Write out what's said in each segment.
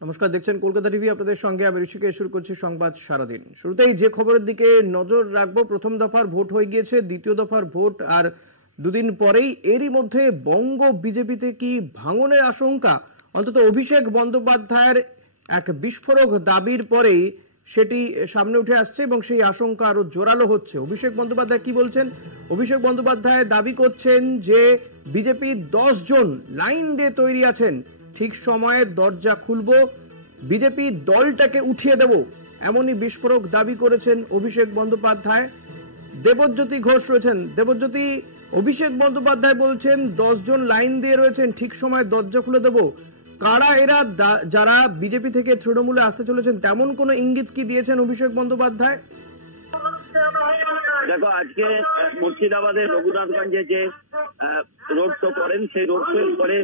নমস্কার, দেখছেন কলকাতা টিভি। আপনাদের সঙ্গে আমি ঋষিকেশ। শুরু করছি সংবাদ সারাদিন। শুরুতেই যে খবরের দিকে নজর রাখবো, প্রথম দফার ভোট হয়ে গিয়েছে, দ্বিতীয় দফার ভোট আর দুদিন পরেই। এরই মধ্যে বঙ্গ বিজেপিতে কি ভাঙনের আশঙ্কা? অন্তত অভিষেক বন্দ্যোপাধ্যায়ের এক বিস্ফোরক দাবির পরেই সেটি সামনে উঠে আসছে এবং সেই আশঙ্কা আরো জোরালো হচ্ছে। অভিষেক বন্দ্যোপাধ্যায় কি বলছেন? অভিষেক বন্দ্যোপাধ্যায় দাবি করছেন যে বিজেপি 10 জন লাইন দিয়ে তৈরি আছেন, ঠিক সময়ে দরজা খুলব, বিজেপি দলটাকে উঠিয়ে দেব, এমনই বিস্ফোরক দাবি করেছেন অভিষেক বন্দ্যোপাধ্যায়। দেবজ্যোতি ঘোষ রয়েছেন। দেবজ্যোতি, অভিষেক বন্দ্যোপাধ্যায় বলছেন 10 জন লাইন দিয়ে রয়েছেন, ঠিক সময়ে দরজা খুলে দেব। কারা এরা যারা বিজেপি থেকে তৃণমূলে আসতে চলেছেন? তেমন কোন ইঙ্গিত কি দিয়েছেন অভিষেক বন্দ্যোপাধ্যায়? দেখো, আজকে মুর্শিদাবাদের রঘুনাথগঞ্জে যে রোড শো করেন, সেই রোড শো করে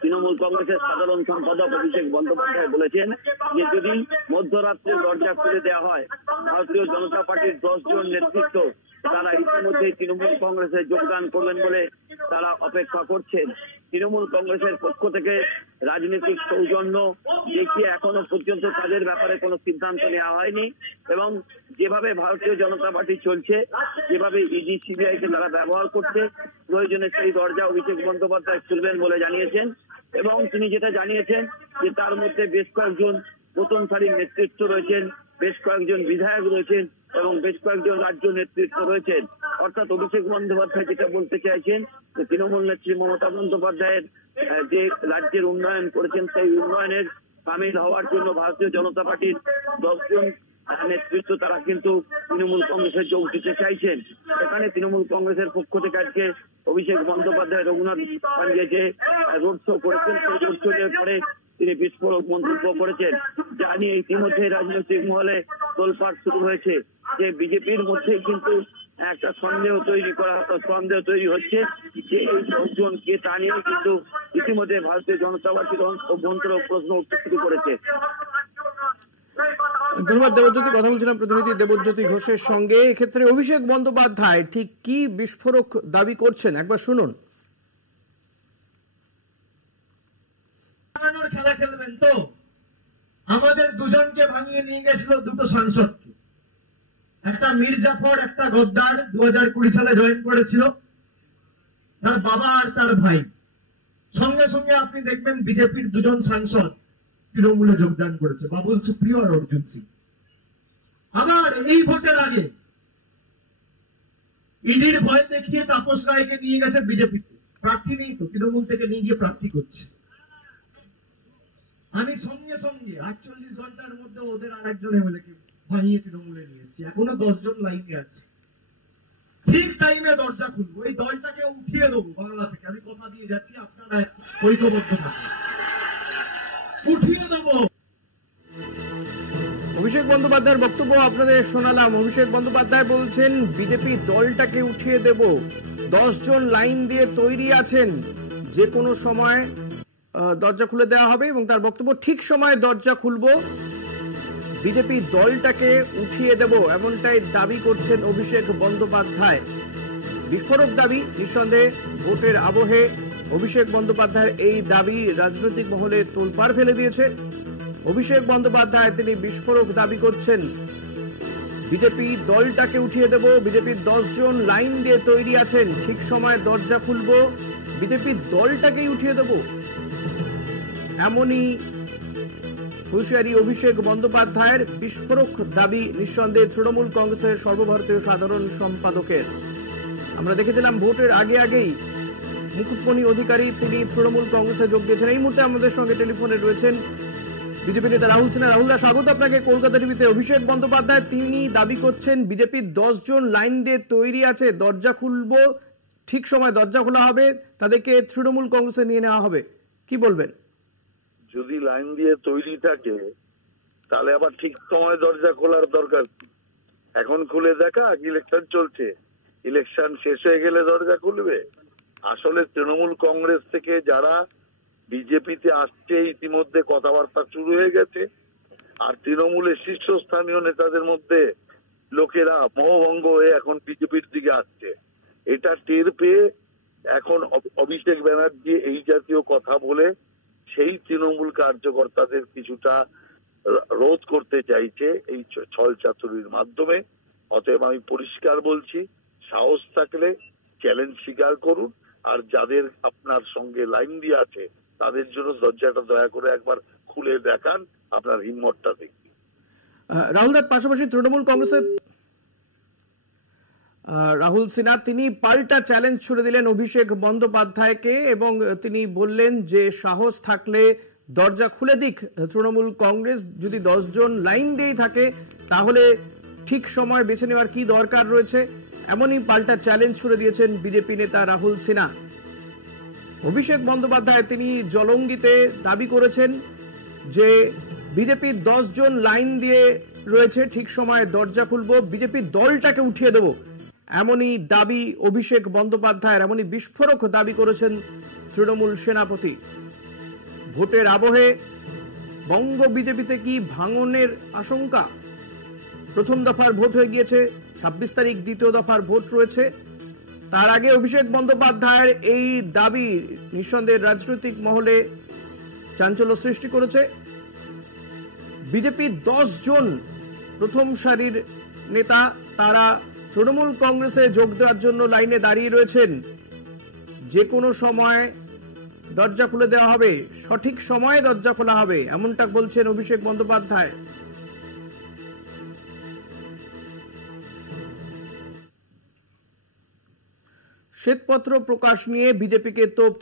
তৃণমূল কংগ্রেসের সাধারণ সম্পাদক অভিষেক বন্দ্যোপাধ্যায় বলেছেন যে যদি মধ্যরাত্রে দরজা খুলে দেওয়া হয়, ভারতীয় জনতা পার্টির 10 জন নেতৃত্ব তারা ইতিমধ্যে তৃণমূল কংগ্রেসে যোগদান করবেন বলে তারা অপেক্ষা করছেন। তৃণমূল কংগ্রেসের পক্ষ থেকে রাজনৈতিক সৌজন্য দেখিয়ে এখনো পর্যন্ত তাদের ব্যাপারে কোনো সিদ্ধান্ত নেওয়া হয়নি এবং যেভাবে ভারতীয় জনতা পার্টি চলছে, যেভাবে ইডি সিবিআই কে তারা ব্যবহার করছে, প্রয়োজনে সেই দরজা অভিষেক বন্দ্যোপাধ্যায় খুলবেন বলে জানিয়েছেন। এবং তিনি যেটা জানিয়েছেন যে তার মধ্যে বেশ কয়েকজন প্রথম সারির নেতৃত্ব রয়েছেন, বেশ কয়েকজন বিধায়ক রয়েছেন এবং বেশ কয়েকজন রাজ্য নেতৃত্ব রয়েছেন। অর্থাৎ অভিষেক বন্দ্যোপাধ্যায় যেটা বলতে চাইছেন যে তৃণমূল নেত্রী মমতা বন্দ্যোপাধ্যায়ের যে রাজ্যের উন্নয়ন করেছেন, সেই উন্নয়নের সামিল হওয়ার জন্য ভারতীয় জনতা পার্টির 10 জন নেতৃত্ব তারা কিন্তু তৃণমূল কংগ্রেসে যোগ দিতে চাইছেন। সেখানে তৃণমূল কংগ্রেসের পক্ষ থেকে আজকে অভিষেক বন্দ্যোপাধ্যায় রঘুনাথগঞ্জে যে রোড শো করেছেন, সেই রোড শো এর পরে তিনি বিস্ফোরক মন্তব্য করেছেন, যা নিয়ে ইতিমধ্যে রাজনৈতিক মহলে তোলপাড় শুরু হয়েছে যে বিজেপির মধ্যে কিন্তু একটা সন্দেহ তৈরি হচ্ছে যে এই 10 জন কে, তা নিয়ে কিন্তু ইতিমধ্যে ভারতীয় জনতা পার্টির অভ্যন্তর প্রশ্ন উঠতে শুরু করেছে। ধন্যবাদ দেবজ্যোতি। কথা বলছিলাম প্রতিনিধি দেবজ্যোতি ঘোষের সঙ্গে। এক্ষেত্রে অভিষেক বন্দ্যোপাধ্যায় ঠিক কি বিস্ফোরক দাবি করছেন একবার শুনুন। খেলা খেলবেন তো আমাদের দুজনকে ভাঙিয়ে নিয়ে গেছিল দুটো সাংসদকে, একটা মীর জাফর, একটা গদ্দার 2020 সালে জয়েন করেছিল, তার বাবা আর তার ভাই। সঙ্গে সঙ্গে আপনি দেখবেন বিজেপির 2 জন সাংসদ তৃণমূলে যোগদান করেছে, বাবুল সুপ্রিয় আর অর্জুন সিং। আবার এই ভোটের আগে ইডির ভয় দেখিয়ে তাপস রায়কে নিয়ে গেছে বিজেপিতে, প্রার্থী নেই তো, তৃণমূল থেকে নিয়ে গিয়ে প্রার্থী করছে। আমি সঙ্গে সঙ্গে 48 ঘন্টার মধ্যে ওদের আরেকজন এমএলএকে ভাঙিয়ে তৃণমূলে নিয়ে এসেছি। এখনো 10 জন লাইনে আছে। ঠিক টাইমে দরজা খুলবো, এই দলটাকে উঠিয়ে দেবো বাংলা থেকে। আমি কথা দিয়ে যাচ্ছি, আপনারা ঐক্যবদ্ধ থাকুন, উঠিয়ে দেবো। অভিষেক বন্দ্যোপাধ্যায়ের বক্তব্য আপনাদের শোনালাম। অভিষেক বন্দ্যোপাধ্যায় বলছেন বিজেপি দলটাকে উঠিয়ে দেব, 10 জন লাইন দিয়ে তৈরি আছেন, যে কোনো সময় দরজা খুলে দেওয়া হবে এবং তার বক্তব্য ঠিক সময়ে দরজা খুলব, বিজেপি দলটাকে উঠিয়ে দেব, এমনটাই দাবি করছেন অভিষেক বন্দ্যোপাধ্যায়। বিস্ফোরক দাবি, নিঃসন্দেহে ভোটের আবহে অভিষেক বন্দ্যোপাধ্যায়ের এই দাবি রাজনৈতিক মহলে তোলপাড় ফেলে দিয়েছে। অভিষেক বন্দ্যোপাধ্যায় তিনি বিস্ফোরক দাবি করছেন বিজেপি দলটাকে উঠিয়ে দেব, বিজেপির 10 জন লাইন দিয়ে তৈরি আছেন, ঠিক সময়ে দরজা খুলব, বিজেপির দলটাকেই উঠিয়ে দেব, এমনই হুঁশিয়ারি অভিষেক বন্দ্যোপাধ্যায়ের। বিস্ফোরক দাবি নিঃসন্দেহে তৃণমূল কংগ্রেসের সর্বভারতীয় সাধারণ সম্পাদকের। আমরা দেখেছিলাম ভোটের আগেই মুকুটমণি অধিকারী তিনি তৃণমূল কংগ্রেসে যোগ দিয়েছেন। এই মুহূর্তে আমাদের সঙ্গে টেলিফোনে রয়েছেন বিজেপি নেতা রাহুল সিনহা। রাহুল দা, স্বাগত আপনাকে কলকাতা টিভিতে। অভিষেক বন্দ্যোপাধ্যায় তিনি দাবি করছেন বিজেপির 10 জন লাইন দিয়ে তৈরি আছে, দরজা খুলবো, ঠিক সময় দরজা খোলা হবে, তাদেরকে তৃণমূল কংগ্রেসে নিয়ে নেওয়া হবে, কি বলবেন? যদি লাইন দিয়ে তৈরি থাকে তাহলে আবার ঠিক সময় দরজা খোলার দরকার কি? এখন খুলে দেখা, ইলেকশন চলছে, ইলেকশন শেষ হয়ে গেলে দরজা খুলবে? আসলে তৃণমূল কংগ্রেস থেকে যারা বিজেপিতে আসছে ইতিমধ্যে কথাবার্তা শুরু হয়ে গেছে, আর তৃণমূলের শীর্ষস্থানীয় নেতাদের মধ্যে লোকেরা মোহভঙ্গ হয়ে এখন বিজেপির দিকে আসছে। এটা টের পেয়ে এখন অভিষেক ব্যানার্জি এই জাতীয় কথা বলে সেই তৃণমূল কার্যকর্তাদের কিছুটা রোধ করতে চাইছে এই ছল চাতুরির মাধ্যমে। অতএব আমি পরিষ্কার বলছি, সাহস থাকলে চ্যালেঞ্জ স্বীকার করুন, আর যাদের আপনার সঙ্গে লাইন দিয়ে আছে তাদের জন্য দরজাটা দয়া করে একবার খুলে দেখান, আপনার হিম্মতটা দেখি। রাহুল দার পাশাপাশি তৃণমূল কংগ্রেসের রাহুল সিনহা তিনি পাল্টা চ্যালেঞ্জ ছুড়ে দিলেন অভিষেক বন্দ্যোপাধ্যায়কে এবং তিনি বললেন যে সাহস থাকলে দরজা খুলে দিক তৃণমূল কংগ্রেস, যদি 10 জন লাইন দিয়েই থাকে তাহলে ঠিক সময় বেছে নেওয়ার কি দরকার রয়েছে, এমনই পাল্টা চ্যালেঞ্জ ছুড়ে দিয়েছেন বিজেপি নেতা রাহুল সিনহা। অভিষেক বন্দ্যোপাধ্যায় তিনি জলঙ্গিতে দাবি করেছেন যে বিজেপির 10 জন লাইন দিয়ে রয়েছে, ঠিক সময়ে দরজা খুলবো, বিজেপির দলটাকে উঠিয়ে দেব, এমনই দাবি অভিষেক বন্দ্যোপাধ্যায়ের, এমনই বিস্ফোরক দাবি করেছেন তৃণমূল সেনাপতি। ভোটের আবহে বঙ্গ বিজেপিতে কি ভাঙনের আশঙ্কা? প্রথম দফার ভোট হয়ে গিয়েছে, 26 তারিখ দ্বিতীয় দফার ভোট রয়েছে। তার আগে অভিষেক বন্দ্যোপাধ্যায়ের এই দাবি নিঃসন্দেহে রাজনৈতিক মহলে চাঞ্চল্য সৃষ্টি করেছে। বিজেপির 10 জন প্রথম সারির নেতা তারা তৃণমূল কংগ্রেসে যোগ দেওয়ার জন্য লাইনে দাঁড়িয়ে রয়েছেন। যে কোনো সময় দরজা খুলে দেওয়া হবে, সঠিক সময়ে দরজা খোলা হবে, এমনটা বলছেন অভিষেক বন্দ্যোপাধ্যায়। শ্বেতপত্র প্রকাশ নিয়ে বিজেপিকে তোপ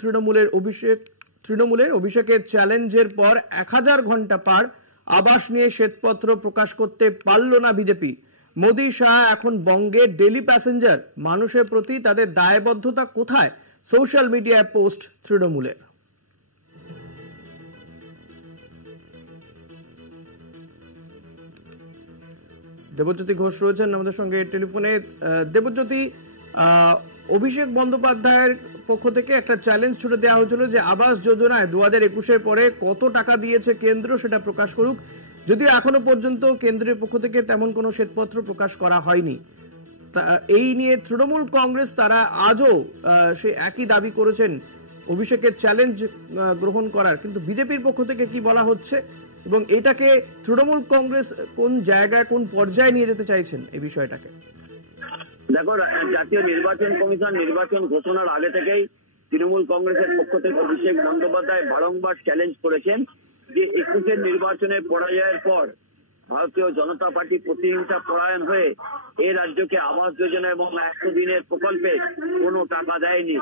তৃণমূলের অভিষেকের চ্যালেঞ্জের পর 1000 ঘন্টা পার, আবাস নিয়ে শ্বেতপত্র প্রকাশ করতে পারল না বিজেপি। মোদি শাহ এখন বঙ্গের ডেলি প্যাসেঞ্জার, মানুষের প্রতি তাদের দায়বদ্ধতা কোথায়? সোশ্যাল মিডিয়ায় পোস্ট তৃণমূলের। দেবজ্যোতি ঘোষ রয়েছেন আমাদের সঙ্গে টেলিফোনে। দেবজ্যোতি, অভিষেক বন্দ্যোপাধ্যায়ের পক্ষ থেকে একটা চ্যালেঞ্জ ছুড়ে দেওয়া হয়েছিল যে আবাস যোজনায় 2021-এর পরে কত টাকা দিয়েছে কেন্দ্র সেটা প্রকাশ করুক, যদিও এখনো পর্যন্ত কেন্দ্রের পক্ষ থেকে তেমন কোনো শ্বেতপত্র প্রকাশ করা হয়নি। এই নিয়ে তৃণমূল কংগ্রেস তারা আজও সে একই দাবি করেছেন অভিষেকের চ্যালেঞ্জ গ্রহণ করার, কিন্তু বিজেপির পক্ষ থেকে কি বলা হচ্ছে এবং এটাকে তৃণমূল কংগ্রেস কোন জায়গায় কোন পর্যায়ে নিয়ে যেতে চাইছেন এই বিষয়টাকে? দেখো, জাতীয় নির্বাচন কমিশন নির্বাচন ঘোষণার আগে থেকেই তৃণমূল কংগ্রেসের পক্ষ থেকে অভিষেক বন্দ্যোপাধ্যায় বারংবার চ্যালেঞ্জ করেছেন যে 21-এর নির্বাচনের পরাজয়ের পর ভারতীয় জনতা পার্টি প্রতিহিংসা পরায়ণ হয়ে এই রাজ্যকে আবাস যোজনা এবং 100 দিনের প্রকল্পে কোনো টাকা দেয়নি।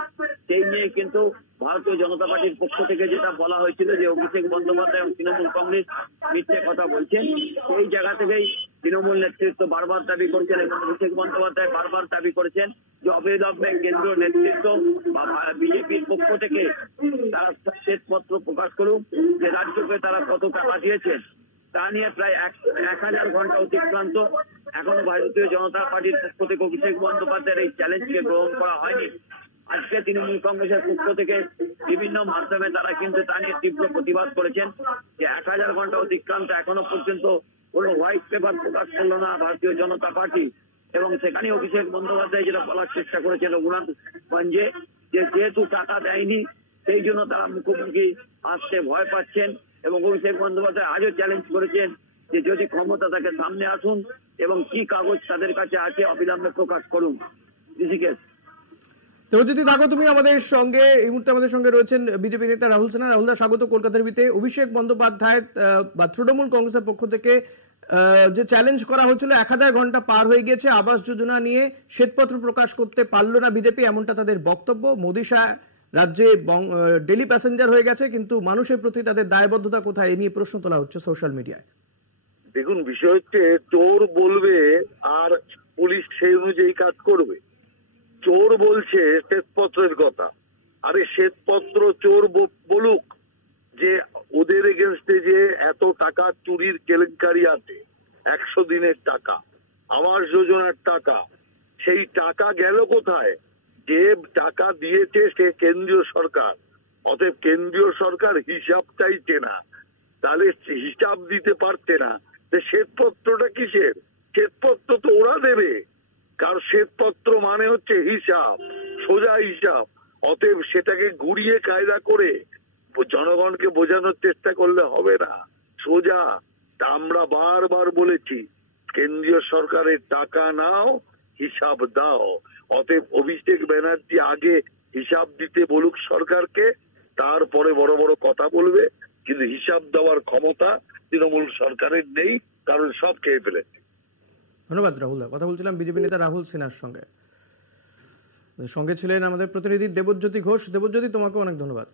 সেই নিয়ে কিন্তু ভারতীয় জনতা পার্টির পক্ষ থেকে যেটা বলা হয়েছিল যে অভিষেক বন্দ্যোপাধ্যায় এবং তৃণমূল কংগ্রেস মিথ্যে কথা বলছেন, সেই জায়গা থেকেই তৃণমূল নেতৃত্ব বারবার দাবি করছেন এবং অভিষেক বন্দ্যোপাধ্যায় বারবার দাবি করেছেন যে অবিলম্বে কেন্দ্রীয় নেতৃত্ব বা বিজেপির পক্ষ থেকে তারা শ্বেতপত্র প্রকাশ করুক যে রাজ্যকে তারা কত টাকা দিয়েছেন। তা নিয়ে প্রায় 1000 ঘন্টা অতিক্রান্ত, এখনো ভারতীয় জনতা পার্টির পক্ষ থেকে অভিষেক বন্দ্যোপাধ্যায়ের এই চ্যালেঞ্জকে গ্রহণ করা হয়নি। আজকে তৃণমূল কংগ্রেসের পক্ষ থেকে বিভিন্ন মাধ্যমে তারা কিন্তু তা নিয়ে তীব্র প্রতিবাদ করেছেন যে 1000 ঘন্টা অতিক্রান্ত, এখনো পর্যন্ত কোনো হোয়াইট পেপার প্রকাশ করলো না ভারতীয় জনতা পার্টি। এবং সেখানে অভিষেক বন্দ্যোপাধ্যায় যেটা বলার চেষ্টা করেছেন রঘুনাথগঞ্জে যে যেহেতু টাকা দেয়নি সেই জন্য তারা মুখোমুখি আসতে ভয় পাচ্ছেন, এবং অভিষেক বন্দ্যোপাধ্যায় আজও চ্যালেঞ্জ করেছেন যে যদি ক্ষমতা তাকে সামনে আসুন এবং কি কাগজ তাদের কাছে আছে অবিলম্বে প্রকাশ করুন। দেবজ্যোতি থাকো তুমি আমাদের সঙ্গে, এই মুহূর্তে আমাদের সঙ্গে রয়েছেন বিজেপি নেতা রাহুল সিনহা। রাহুল দা, স্বাগত কলকাতার বিতে। অভিষেক বন্দ্যোপাধ্যায় বা তৃণমূল কংগ্রেসের পক্ষ থেকে যে চ্যালেঞ্জ করা হয়েছিল 1000 ঘন্টা পার হয়ে গিয়েছে, আবাস যোজনা নিয়ে শ্বেতপত্র প্রকাশ করতে পারল না বিজেপি, এমনটা তাদের বক্তব্য। মোদি শাহ রাজ্যে ডেলি প্যাসেঞ্জার হয়ে গেছে, কিন্তু মানুষের প্রতি তাদের দায়বদ্ধতা কোথায়, এ নিয়ে প্রশ্ন তোলা হচ্ছে সোশ্যাল মিডিয়ায়। দেখুন, বিষয় হচ্ছে চোর বলবে আর পুলিশ সেই অনুযায়ী কাজ করবে। চোর বলছে শ্বেতপত্রের কথা, আরে শ্বেতপত্র চোর বলুক যে ওদের এগেনস্টে যে এত টাকা চুরির কেলেঙ্কারি আছে, 100 দিনের টাকা, আবাস যোজনার টাকা, সেই টাকা গেল কোথায়? যে টাকা দিয়েছে সে কেন্দ্রীয় সরকার, অতএব কেন্দ্রীয় সরকার হিসাব চাইছে না, তাহলে হিসাব দিতে পারছে না, শ্বেতপত্রটা কিসের? শ্বেতপত্র তো ওরা দেবে, কারণ শ্বেতপত্র মানে হচ্ছে হিসাব, সোজা হিসাব। অতএব সেটাকে ঘুরিয়ে কায়দা করে জনগণকে বোঝানোর চেষ্টা করলে হবে না, সোজা। তা আমরা বারবার বলেছি কেন্দ্রীয় সরকারের টাকা নাও, হিসাব দাও। অতএব অভিষেক ব্যানার্জি আগে হিসাব দিতে বলুক সরকারকে, তারপরে বড় বড় কথা বলবে, কিন্তু হিসাব দেওয়ার ক্ষমতা তৃণমূল সরকারের নেই, কারণ সব খেয়ে ফেলেছে। ধন্যবাদ রাহুল। কথা বলছিলাম বিজেপি নেতা রাহুল সিনহার সঙ্গে ছিলেন আমাদের প্রতিনিধি দেবজ্যোতি ঘোষ। দেবজ্যোতি, তোমাকে অনেক ধন্যবাদ।